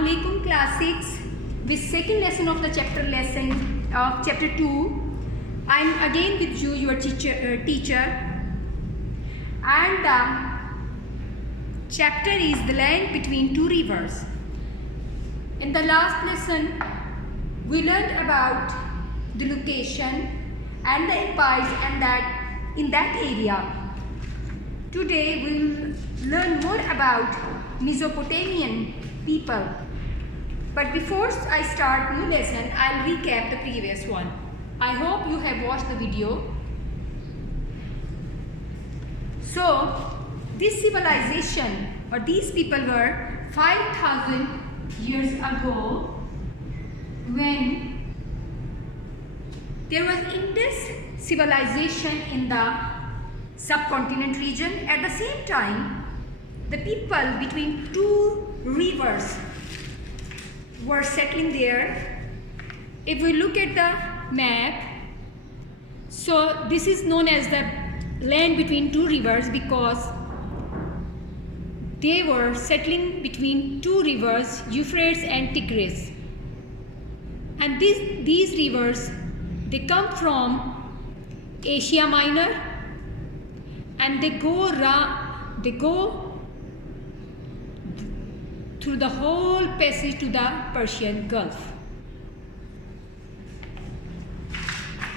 Assalamualaikum class 6 with second lesson of the chapter 2. I am again with you, your teacher, and the chapter is the land between two rivers. In the last lesson we learned about the location and the empires and that in that area. Today we will learn more about Mesopotamian people. But before I start new lesson, I'll recap the previous one. I hope you have watched the video. So this civilization or these people were 5,000 years ago when there was Indus civilization in the subcontinent region. At the same time, the people between two rivers were settling there. If we look at the map, so this is known as the land between two rivers because they were settling between two rivers, Euphrates and Tigris. And these rivers, they come from Asia Minor and they go through the whole passage to the Persian Gulf.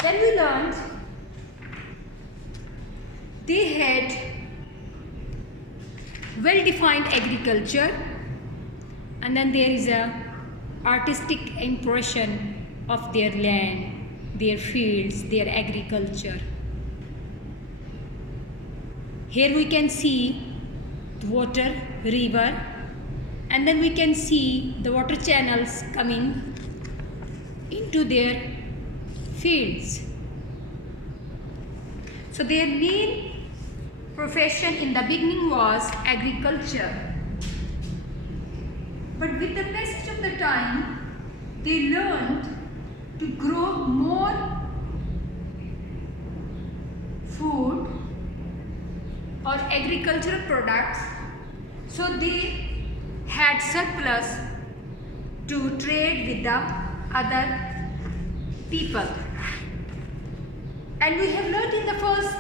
Then we learned they had well-defined agriculture, and then there is a artistic impression of their land, their fields, their agriculture. Here we can see the water, river, and then we can see the water channels coming into their fields. So their main profession in the beginning was agriculture. But with the passage of the time, they learned to grow more food or agricultural products, so they had surplus to trade with the other people. And we have learned in the first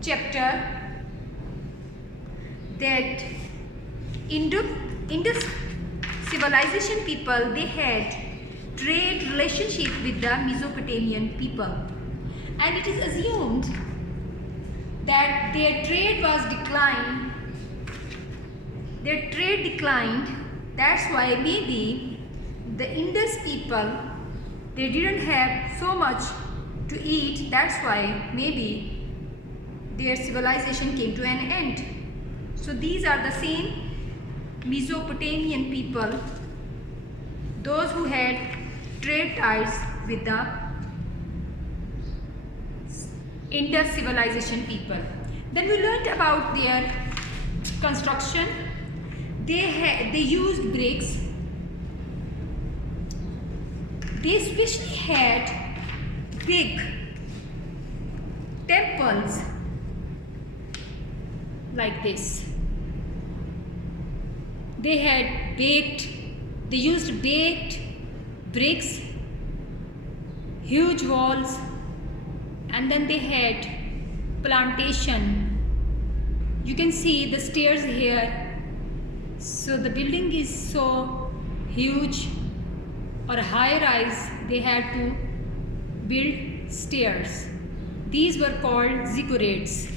chapter that Indus civilization people, they had trade relationship with the Mesopotamian people, and it is assumed that their trade declined. That's why maybe the Indus people, they didn't have so much to eat. That's why maybe their civilization came to an end. So these are the same Mesopotamian people, those who had trade ties with the Indus civilization people. Then we learned about their construction. They used bricks. They especially had big temples like this. They used baked bricks, huge walls, and then they had plantation. You can see the stairs here. So the building is so huge or high rise, they had to build stairs. These were called ziggurats.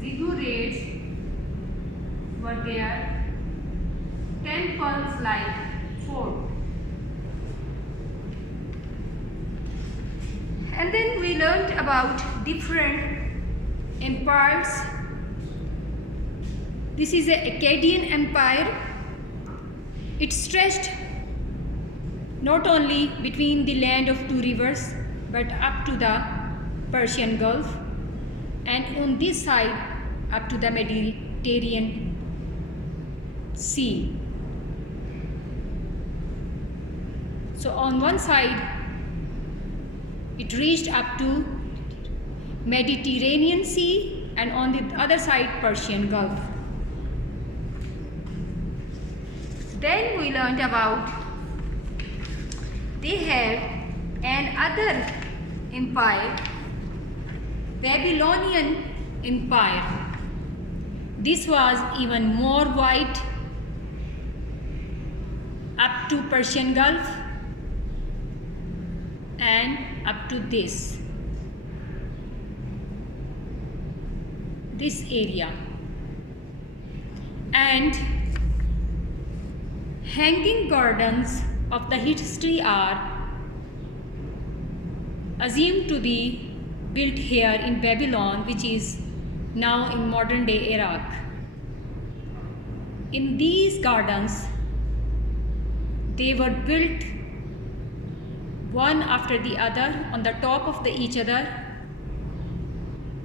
Ziggurats were their temples like fort. And then we learned about different empires. This is the Akkadian Empire. It stretched not only between the land of two rivers but up to the Persian Gulf, and on this side up to the Mediterranean Sea. So on one side it reached up to Mediterranean Sea, and on the other side Persian Gulf. Then we learned about they have another empire, Babylonian Empire. This was even more wide, up to Persian Gulf and up to this area. And hanging gardens of the history are assumed to be built here in Babylon, which is now in modern day Iraq. In these gardens, they were built one after the other on the top of each other,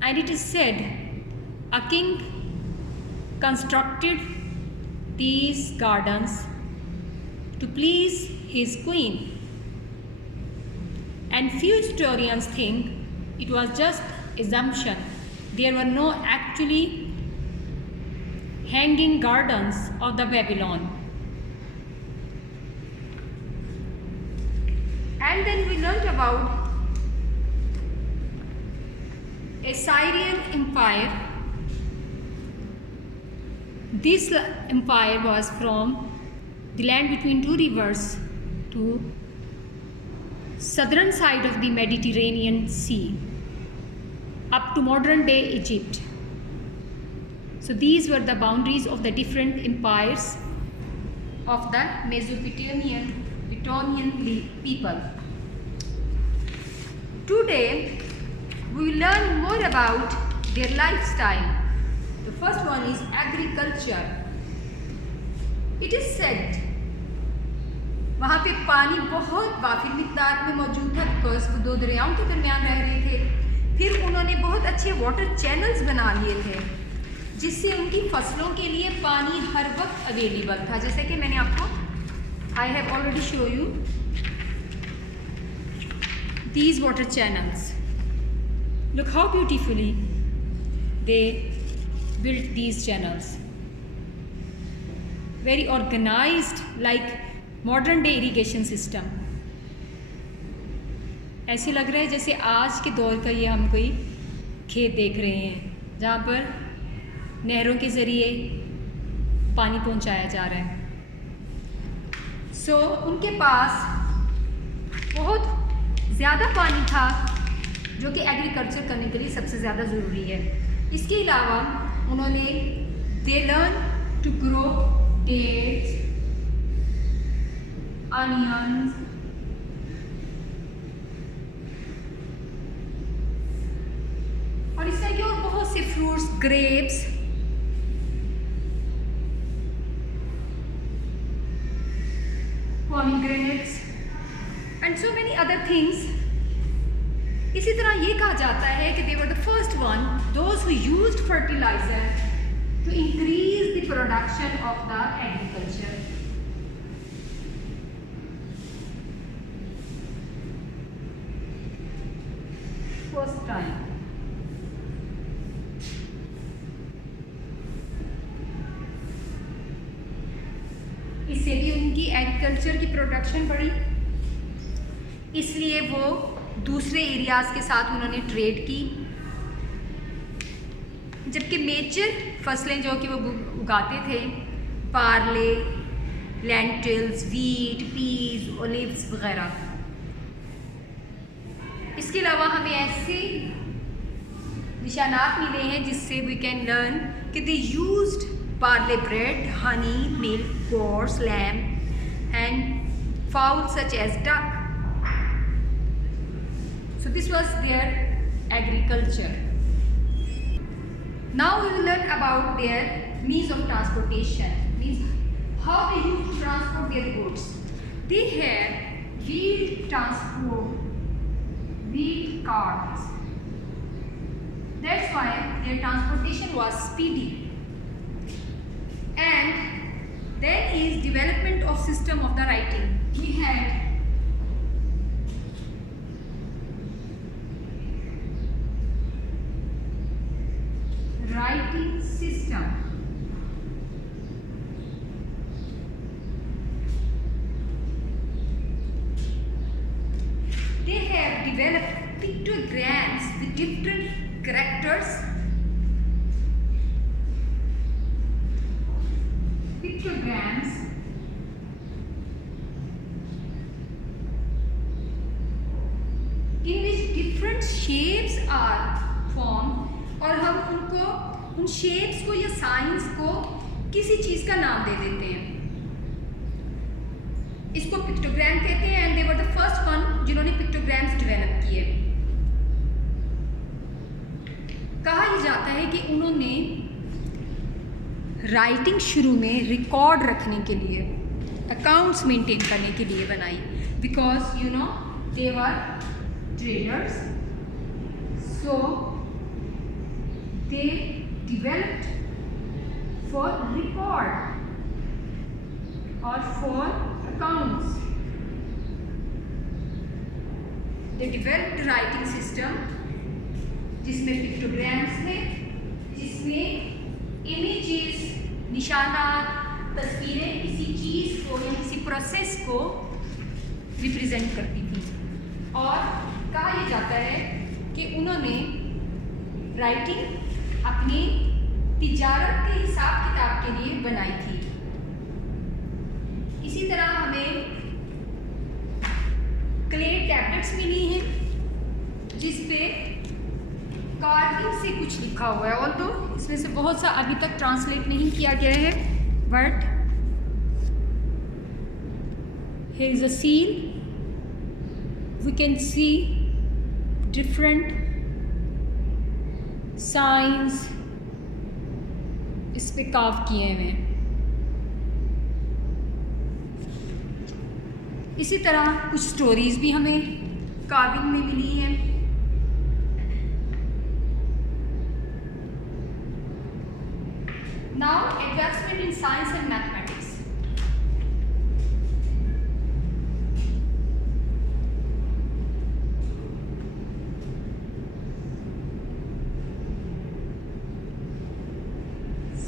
and it is said a king constructed these gardens to please his queen, and few historians think it was just assumption. There were no actually hanging gardens of the Babylon. And then we learned about Assyrian Empire. This empire was from the land between two rivers to southern side of the Mediterranean Sea up to modern day Egypt. So these were the boundaries of the different empires of the Mesopotamian people. Today we will learn more about their lifestyle. The first one is agriculture. It is said वहाँ पे पानी बहुत वाफिर मिक़दार में मौजूद था, because वो दो दरियाओं के दरमियान रह रहे थे। फिर उन्होंने बहुत अच्छे वाटर चैनल्स बना लिए थे, जिससे उनकी फसलों के लिए पानी हर वक्त अवेलेबल था। जैसे कि मैंने आपको I have already shown you these water channels. Look how beautifully they built these channels. Very organized, like modern day irrigation system. ऐसे लग रहा है जैसे आज के दौर का ये हम कोई खेत देख रहे हैं, जहाँ पर नहरों के ज़रिए पानी पहुँचाया जा रहा है। उनके पास बहुत ज़्यादा पानी था, जो कि एग्रीकल्चर करने के लिए सबसे ज़्यादा ज़रूरी है। इसके अलावा उन्होंने they learn to grow dates, onions, और इस तरह के और बहुत से fruits, grapes, pomegranates and so many other things. इसी तरह ये कहा जाता है कि they were the first one, those who used fertilizer to increase the production of the agriculture. First time. इससे भी उनकी एग्रीकल्चर की प्रोडक्शन बढ़ी, इसलिए वो दूसरे एरियाज़ के साथ उन्होंने ट्रेड की। जबकि मेजर फसलें जो कि वो उगाते थे, barley, lentils, wheat, peas, olives वगैरह। इसके अलावा हमें ऐसे निशानात मिले हैं जिससे वी कैन लर्न कि they used barley bread, honey, milk, goats, lamb and fowl such as duck. So this was their agriculture. Now we will learn about their means of transportation, means how they used to transport their goods. They had wheeled transport, wheeled carts. That's why their transportation was speedy. And then is development of system of the writing. We had writing system. They have developed pictograms with different characters. Pictograms in which different shapes are formed, और हम उन shapes को या science को किसी चीज़ का नाम दे देते हैं. इसको पिक्टोग्राम कहते हैं. And they were the first one जिन्होंने पिक्टोग्राम्स डेवलप किए. कहा यह जाता है कि उन्होंने राइटिंग शुरू में रिकॉर्ड रखने के लिए, अकाउंट्स मेंटेन करने के लिए बनाई. Because you know they were traders, so they developed for record or for accounts. They developed writing system जिसमें पिक्टोग्राम्स थे, जिसमें इमेजेस, निशानात, तस्वीरें किसी चीज़ को या किसी प्रोसेस को रिप्रेजेंट करती थी. और कहा यह जाता है कि उन्होंने राइटिंग अपनी तिजारत के हिसाब किताब के लिए बनाई थी. इसी तरह हमें क्ले टैबलेट्स मिली हैं जिस पे कार्विंग से कुछ लिखा हुआ है. ऑल्दो इसमें से बहुत सा अभी तक ट्रांसलेट नहीं किया गया है, but here is a seal. We can see different science इस पे कार्व किए हुए. इसी तरह कुछ स्टोरीज भी हमें कार्विंग में मिली हैं. Now advancement in science and mathematics.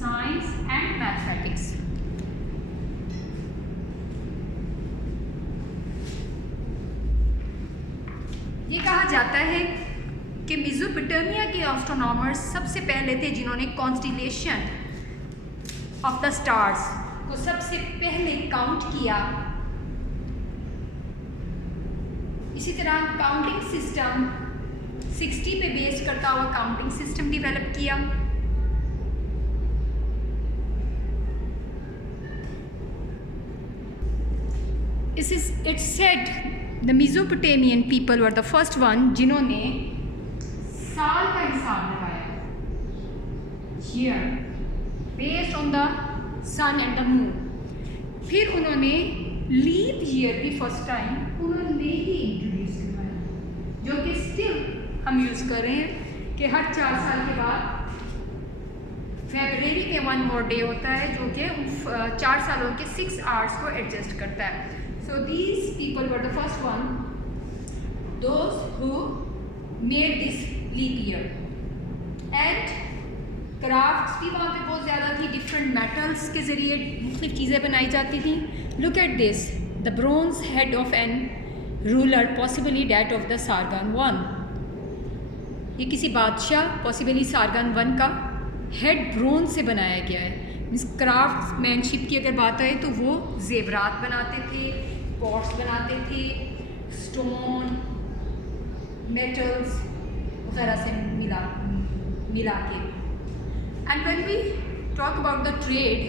Science and mathematics. ये कहा जाता है कि मेसोपोटामिया के एस्ट्रोनॉमर्स सबसे पहले थे जिन्होंने कॉन्स्टिलेशन ऑफ द स्टार्स को सबसे पहले काउंट किया. इसी तरह काउंटिंग सिस्टम 60 पे बेस करता हुआ काउंटिंग सिस्टम डेवलप किया. It's said the Mesopotamian people were the first one जिन्होंने साल का हिसाब लगाया, year based on the sun and the moon. फिर उन्होंने लीप ईयर भी फर्स्ट टाइम उन्होंने ही इंट्रोड्यूस करवाया, जो कि स्टिल हम यूज़ कर रहे हैं कि हर 4 साल के बाद फरवरी में 1 more डे होता है जो कि 4 सालों के 6 आवर्स को एडजस्ट करता है. So these people were the first one, those who made this leap year. And crafts भी वहाँ पे बहुत ज़्यादा थी, different metals के ज़रिए मुख्तलिफ चीज़ें बनाई जाती थी. Look at this, the bronze head of an ruler, possibly that of the Sargon I. ये किसी बादशाह, possibly Sargon I का हेड ब्रोंज से बनाया गया है. मीन्स क्राफ्ट्समैनशिप की अगर बात आए तो वो जेवरात बनाते थे, पॉट्स बनाते थे, स्टोन, मेटल्स वगैरह से मिला के. And when we talk about the trade,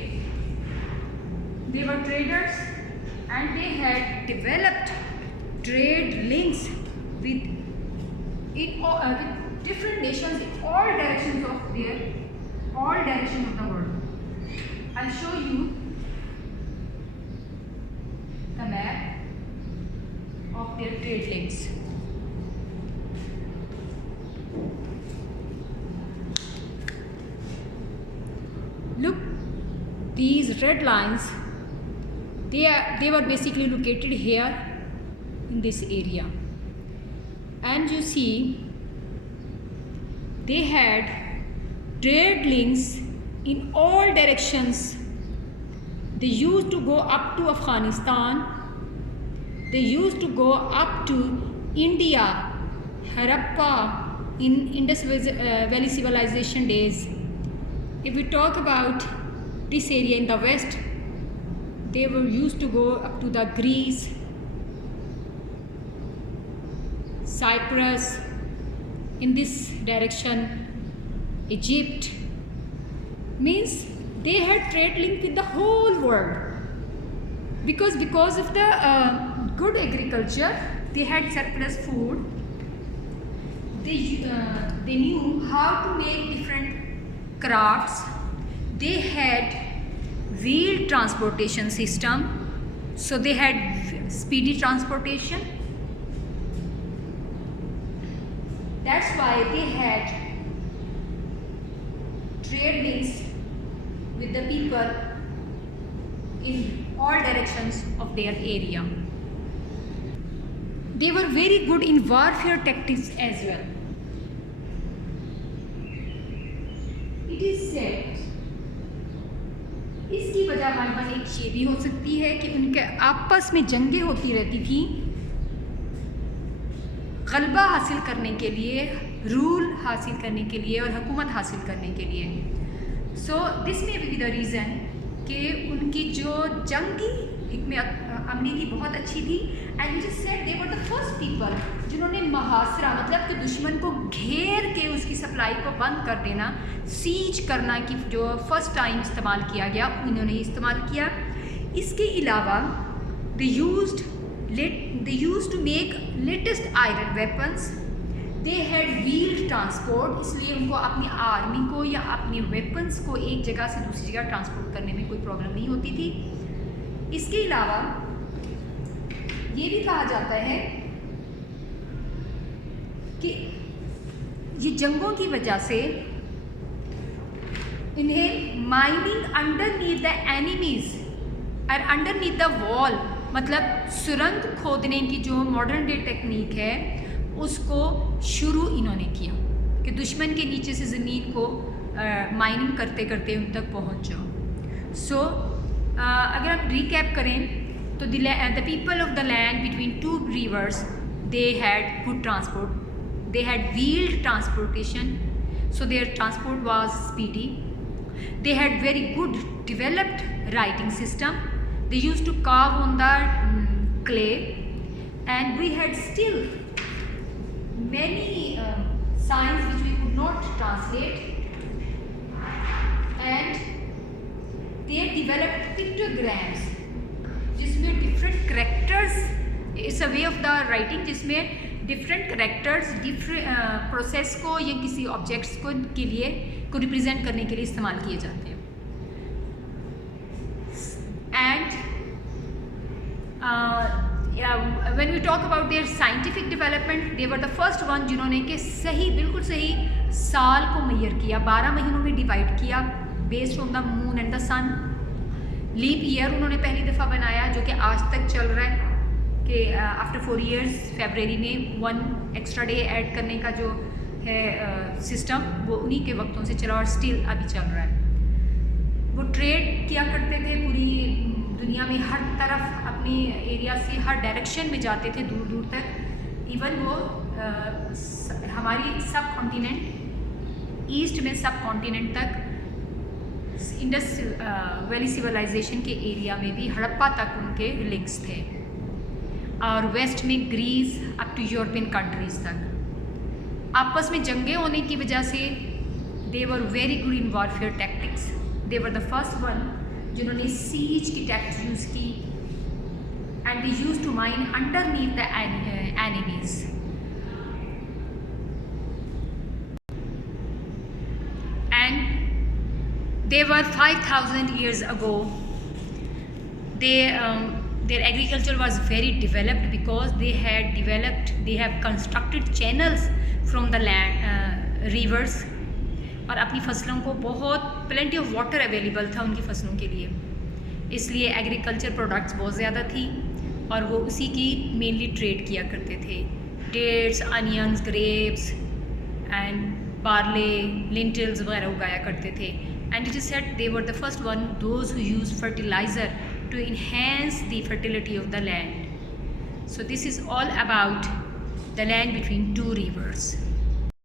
they were traders and they had developed trade links with different nations in all directions of the world. I'll show you the map of their trade links. Look, these red lines, they were basically located here in this area, and you see they had trade links in all directions. They used to go up to Afghanistan. They used to go up to India, Harappa in Indus Valley civilization days. If we talk about this area in the west, they were used to go up to the Greece, Cyprus, in this direction, Egypt. Means they had trade link with the whole world because of the good agriculture. They had surplus food. They knew how to make different crafts. They had wheeled transportation system, so they had speedy transportation. That's why they had trade links with the people in all directions of their area. They were very good in warfare tactics as well. It is said, इसकी वजह हमारे पास एक ये भी हो सकती है कि उनके आपस में जंगें होती रहती थी गलबा हासिल करने के लिए, रूल हासिल करने के लिए और हुकूमत हासिल करने के लिए। So this may be the reason कि उनकी जो जंगी में अमली की बहुत अच्छी थी। And which is said they were the first people जिन्होंने महासरा मतलब कि दुश्मन को घेर के उसकी सप्लाई को बंद कर देना, सीज करना की जो फर्स्ट टाइम इस्तेमाल किया गया उन्होंने इस्तेमाल किया। इसके अलावा they used to make latest iron weapons. They had wheeled transport, इसलिए उनको अपनी आर्मी को या अपने वेपन्स को एक जगह से दूसरी जगह ट्रांसपोर्ट करने में कोई प्रॉब्लम नहीं होती थी। इसके अलावा ये भी कहा जाता है कि ये जंगों की वजह से इन्हें माइनिंग अंडरनीथ द एनिमीज और अंडरनीथ द वॉल, मतलब सुरंग खोदने की जो मॉडर्न डे टेक्निक है उसको शुरू इन्होंने किया कि दुश्मन के नीचे से ज़मीन को माइनिंग करते करते उन तक पहुंच जाओ। सो अगर आप रिकैप करें तो the people of the land between two rivers, they had good transport, they had wheeled transportation, so their transport was speedy. They had very good developed writing system. They used to carve on the clay, and we had still many signs which we could not translate, and they had developed pictograms जिसमें different characters, it's a way of the writing जिसमें different characters different process को या किसी objects को के लिए को represent करने के लिए इस्तेमाल किए जाते हैं। And when we talk about their scientific development, they were the first one जिन्होंने कि सही बिल्कुल सही साल को मेजर किया, 12 महीनों में डिवाइड किया based on the moon and the sun. Leap year उन्होंने पहली दफ़ा बनाया जो कि आज तक चल रहा है कि आफ्टर 4 years फरवरी में 1 एक्स्ट्रा डे ऐड करने का जो है सिस्टम वो उन्हीं के वक्तों से चला और स्टिल अभी चल रहा है। वो ट्रेड किया करते थे पूरी दुनिया में, हर तरफ अपनी एरिया से हर डायरेक्शन में जाते थे दूर दूर तक। इवन वो हमारी सब कॉन्टिनेंट ईस्ट में सब कॉन्टिनेंट तक इंडस वैली सिविलाइजेशन के एरिया में भी हड़प्पा तक उनके लिंक्स थे, और वेस्ट में Greece up to European countries तक। आपस में जंगें होने की वजह से they were very good in warfare tactics. They were the first one जिन्होंने सीज की टैक्टिक्स यूज़ की, and they used to mine underneath the enemies. They were 5,000 years ago. Their agriculture was very developed because they have constructed channels from the land, rivers, और अपनी फसलों को बहुत plenty of water available था उनकी फसलों के लिए, इसलिए एग्रीकल्चर प्रोडक्ट्स बहुत ज़्यादा थी और वो उसी की मेनली ट्रेड किया करते थे। Dates, onions, grapes and barley, lentils वगैरह उगाया करते थे. And it is said they were the first one those who use fertiliser to enhance the fertility of the land. So this is all about the land between two rivers.